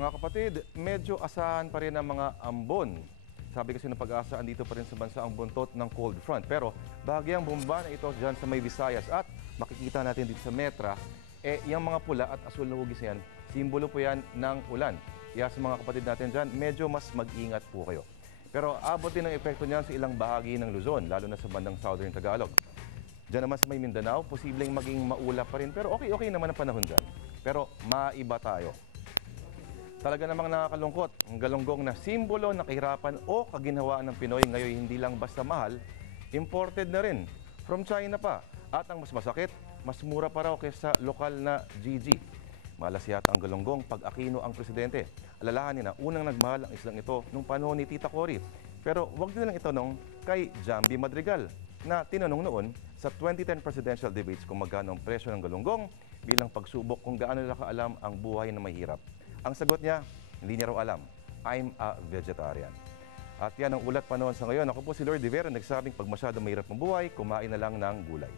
Mga kapatid, medyo asahan pa rin ang mga ambon. Sabi kasi ng Pag-asa, andito pa rin sa bansa ang buntot ng cold front. Pero bahagyang bomba na ito dyan sa may Visayas at makikita natin dito sa Metra, yung mga pula at asul na hugis yan, simbolo po yan ng ulan. Kaya sa mga kapatid natin dyan, medyo mas mag-ingat po kayo. Pero abot din ang epekto niyan sa ilang bahagi ng Luzon, lalo na sa bandang Southern Tagalog. Diyan naman sa may Mindanao, posibleng maging maulap pa rin. Pero okay naman ang panahon dyan. Pero maiba tayo. Talaga namang nakakalungkot ang galunggong na simbolo ng kahirapan o kaginhawaan ng Pinoy ngayon hindi lang basta mahal, imported na rin from China pa. At ang mas masakit, mas mura pa raw kaysa lokal na GG. Malas yata ang galunggong pag Aquino ang presidente. Alalahanin na unang nagmahal ang islang ito nung panahon ni Tita Cory. Pero wag din lang itanong kay Jambi Madrigal na tinanong noon sa 2010 presidential debates kung magkano ang presyo ng galunggong bilang pagsubok kung gaano nila kaalam ang buhay na mahirap. Ang sagot niya, hindi niya raw alam. I'm a vegetarian. At yan ang ulat pa noon sa ngayon. Ako po si Lord Rivera, nagsabing pag masyado mahirap ang buhay, kumain na lang ng gulay.